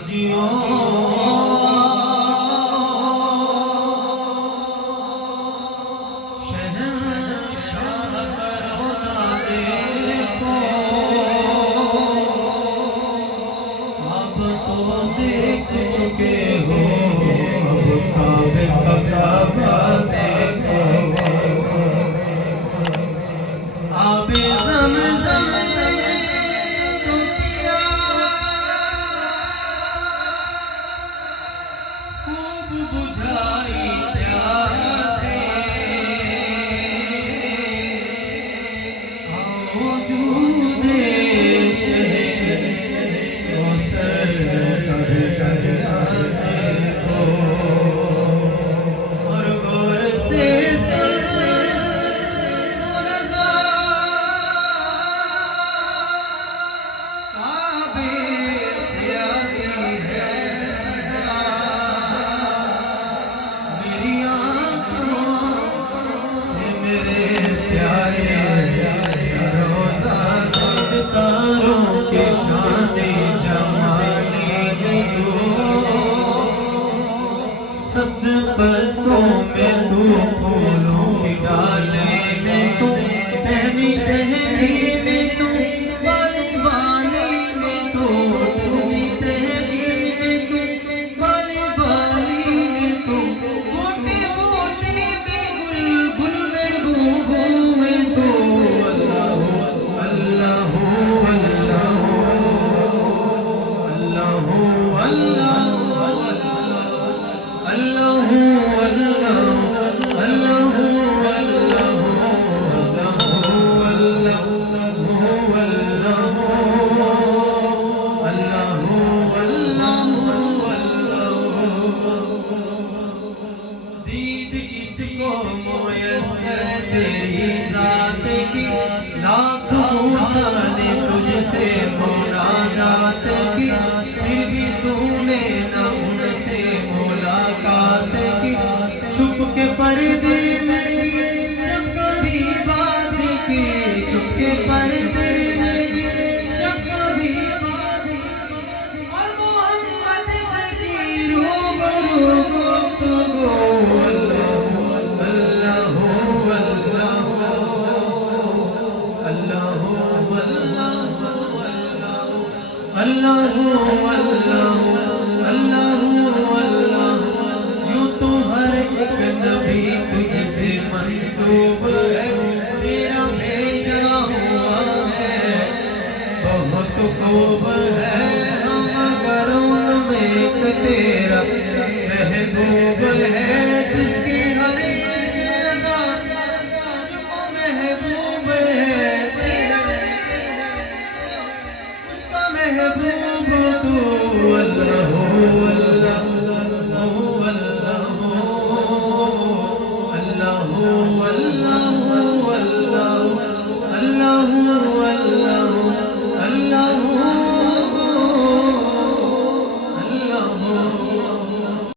حاجیوں شہنشاہ کا روضہ دیکھو، اب تو دیکھ چکے ہو، اب کعبے کا کعبہ دیکھو، آب زمزم تو کیا خوب بجھائی پیاسے، موجود شہر کوثر دیکھو، اور غور سے سبز پتوں میں تو پھولوں کی ڈالیں میں تو، ٹہنی ٹہنی میں تو، والی والی میں تو، ٹہنی ٹہنی میں تو، والی والی میں تو، بوٹے بوٹے میں گل گل میں گو گو میں تو، اللہ اللہ اللہ اللہ اللہ دید کس کو میسر تیری ذات کی، لاکھوں سال تجھ سے مناجات کی، پھر بھی تو نے نہ